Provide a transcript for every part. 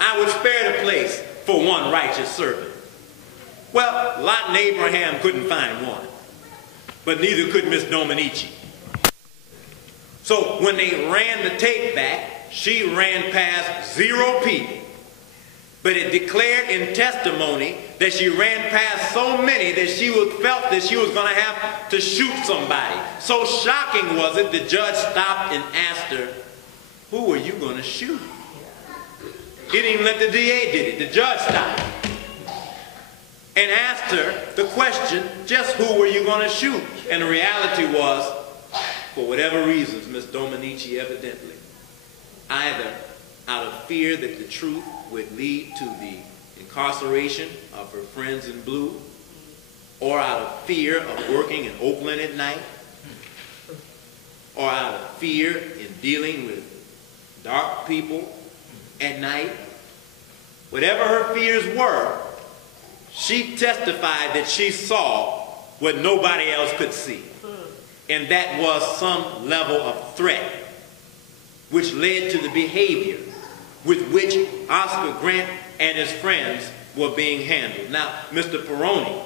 I would spare the place for one righteous servant. Well, Lot and Abraham couldn't find one, but neither could Miss Dominici. So when they ran the tape back, she ran past 0 people. But it declared in testimony that she ran past so many that she felt that she was going to have to shoot somebody. So shocking was it, the judge stopped and asked her, "Who are you going to shoot?" He didn't even let the DA did it. The judge stopped and asked her the question, just who were you going to shoot? And the reality was, for whatever reasons, Miss Dominici evidently, either out of fear that the truth would lead to the incarceration of her friends in blue, or out of fear of working in Oakland at night, or out of fear in dealing with dark people at night, whatever her fears were, she testified that she saw what nobody else could see. And that was some level of threat, which led to the behavior with which Oscar Grant and his friends were being handled. Now, Mr. Peroni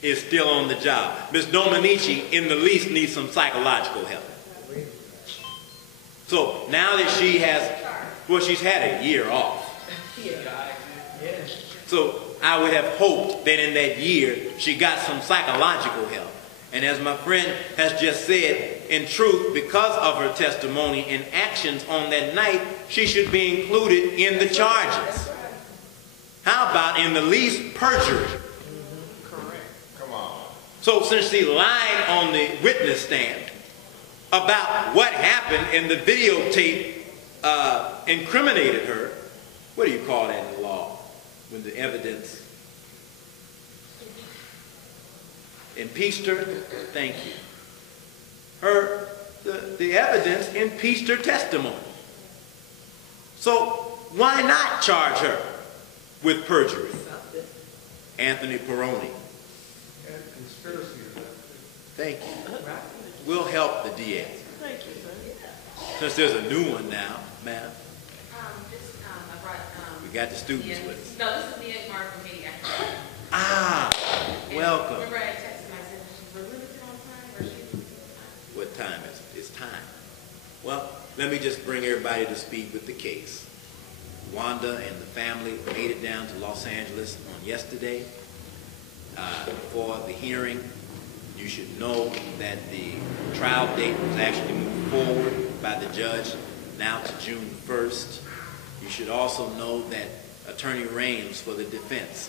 is still on the job. Ms. Dominici, in the least, needs some psychological help. So now that she has, well, she's had a year off. So I would have hoped that in that year she got some psychological help. And as my friend has just said, in truth, because of her testimony and actions on that night, she should be included in the charges. How about in the least perjury? Correct. Come on. So since she lied on the witness stand about what happened and the videotape incriminated her, what do you call that in the law? When the evidence impeached her? Thank you. The evidence impeached her testimony. So why not charge her with perjury? Anthony Peroni. Conspiracy. Thank you. We'll help the DA. Thank you, sir. Since there's a new one now, ma'am. I brought, We got the students with us. No, this is the Mark from Haiti. Ah, welcome. Remember I texted and I said, we're limited on time, or she? What time is it? It's time. Well, let me just bring everybody to speed with the case. Wanda and the family made it down to Los Angeles on yesterday for the hearing. You should know that the trial date was actually moved forward by the judge now to June 1st. You should also know that Attorney Raines for the defense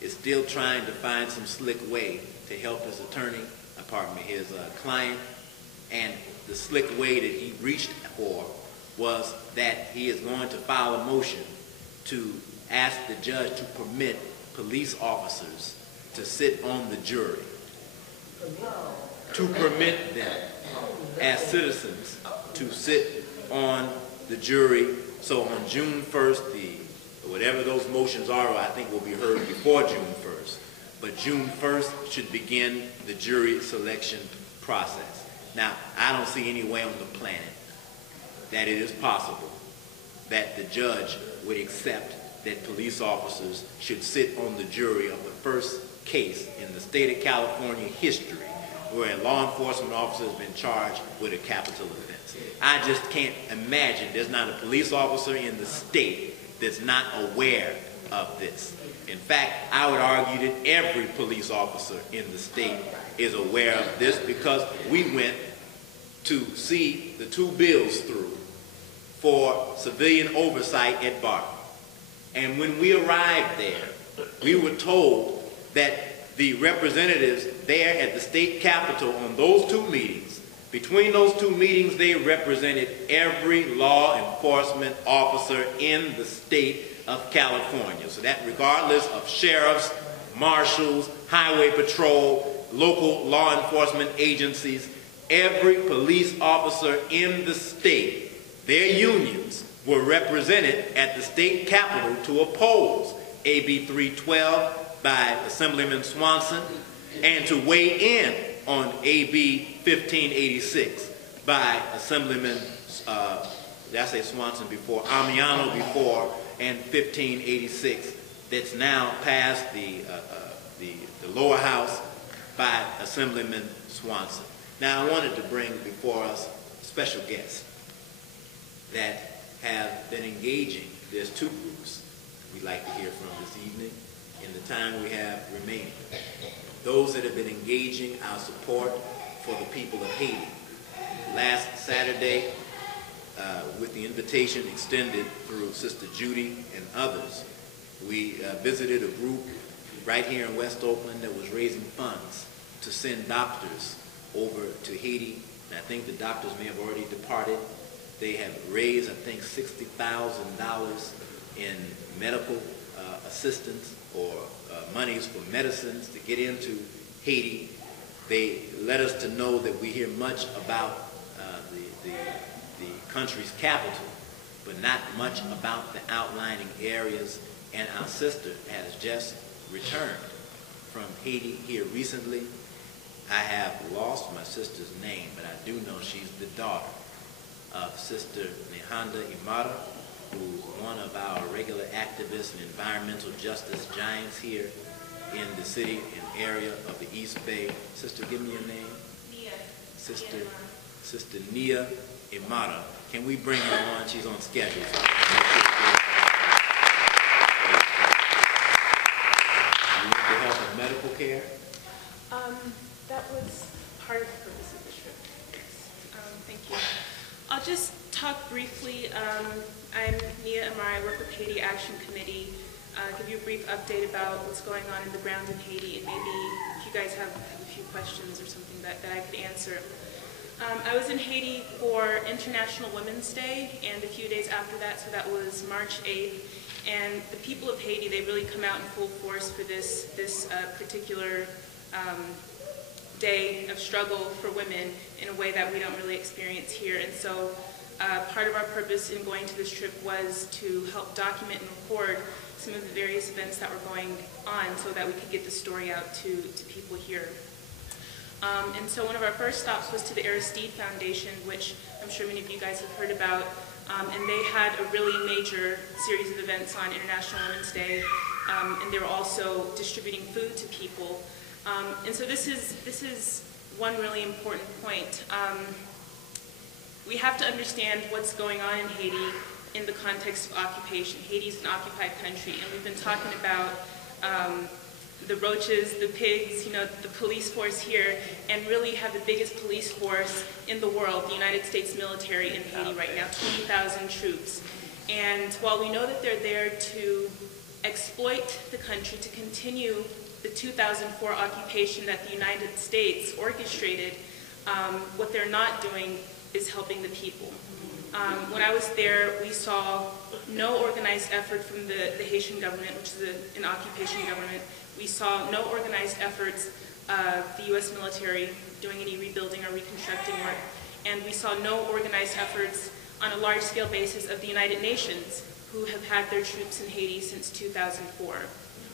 is still trying to find some slick way to help his his client, and the slick way that he reached for was that he is going to file a motion to ask the judge to permit police officers to sit on the jury, to permit them as citizens to sit on the jury. So on June 1st, whatever those motions are, I think will be heard before June 1st. But June 1st should begin the jury selection process. Now, I don't see any way on the planet that it is possible that the judge would accept that police officers should sit on the jury of the first case in the state of California history where a law enforcement officer has been charged with a capital offense. I just can't imagine there's not a police officer in the state that's not aware of this. In fact, I would argue that every police officer in the state is aware of this because we went to see the 2 bills through for civilian oversight at Barton. And when we arrived there, we were told that the representatives there at the state capitol on those 2 meetings, between those 2 meetings, they represented every law enforcement officer in the state of California. So that regardless of sheriffs, marshals, highway patrol, local law enforcement agencies, every police officer in the state, their unions were represented at the state capitol to oppose AB 312 by Assemblyman Swanson and to weigh in on AB 1586 by Assemblyman did I say Swanson before? Amiano before, and 1586. That's now passed the lower house by Assemblyman Swanson. Now I wanted to bring before us special guests that have been engaging. There's two groups we'd like to hear from this evening in the time we have remaining. Those that have been engaging our support for the people of Haiti. Last Saturday, with the invitation extended through Sister Judy and others, we visited a group right here in West Oakland that was raising funds to send doctors over to Haiti. And I think the doctors may have already departed. They have raised, I think, $60,000 in medical assistance or monies for medicines to get into Haiti. They let us to know that we hear much about the country's capital, but not much about the outlying areas. And our sister has just returned from Haiti here recently. I have lost my sister's name, but I do know she's the daughter of Sister Nehanda Imara, who's one of our regular activists and environmental justice giants here in the city and area of the East Bay. Sister, give me your name. Nia. Sister Nia Imara. Can we bring her on? She's on schedule. So I can make sure you need the help of medical care? That was part of the purpose of the trip. Thank you. I'll just talk briefly. I'm Nia Amar. I work with Haiti Action Committee. Give you a brief update about what's going on in the ground in Haiti, and maybe if you guys have a few questions or something that I could answer. I was in Haiti for International Women's Day, and a few days after that, so that was March 8th. And the people of Haiti, they really come out in full force for this particular day of struggle for women in a way that we don't really experience here. And so part of our purpose in going to this trip was to help document and record some of the various events that were going on so that we could get the story out to people here. And so one of our first stops was to the Aristide Foundation, which I'm sure many of you guys have heard about. And they had a really major series of events on International Women's Day, and they were also distributing food to people. And so this is one really important point. We have to understand what's going on in Haiti in the context of occupation. Haiti is an occupied country, and we've been talking about the roaches, the pigs, the police force here, and really have the biggest police force in the world, the United States military in Haiti right now, 20,000 troops. And while we know that they're there to exploit the country, to continue the 2004 occupation that the United States orchestrated, what they're not doing is helping the people. When I was there, we saw no organized effort from the Haitian government, which is an occupation government. We saw no organized efforts of the U.S. military doing any rebuilding or reconstructing work. And we saw no organized efforts on a large-scale basis of the United Nations, who have had their troops in Haiti since 2004.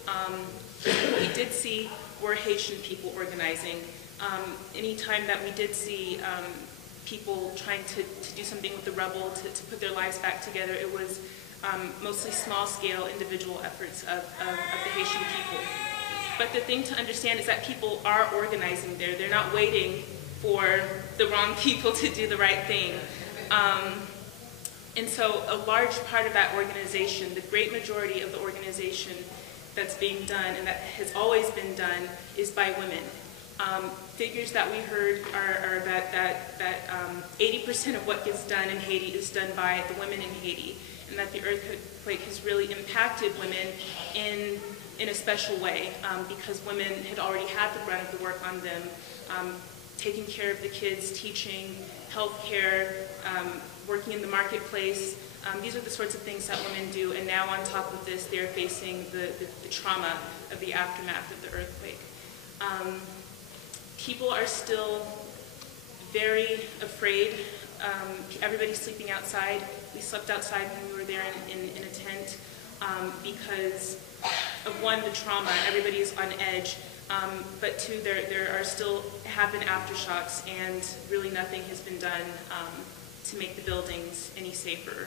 What we did see were Haitian people organizing. Anytime that we did see people trying to do something with the rubble, to put their lives back together, it was mostly small-scale individual efforts of the Haitian people. But the thing to understand is that people are organizing there. They're not waiting for the wrong people to do the right thing. And so a large part of that organization, the great majority of the organization that's being done and that has always been done, is by women. Figures that we heard are that 80% of what gets done in Haiti is done by the women in Haiti, and that the earthquake has really impacted women in a special way because women had already had the brunt of the work on them, taking care of the kids, teaching, healthcare, working in the marketplace. These are the sorts of things that women do, and now on top of this, they're facing the trauma of the aftermath of the earthquake. People are still very afraid. Everybody's sleeping outside. We slept outside when we were there in a tent because of one, the trauma. Everybody's on edge. But two, there are still have been aftershocks, and really nothing has been done to make the buildings any safer.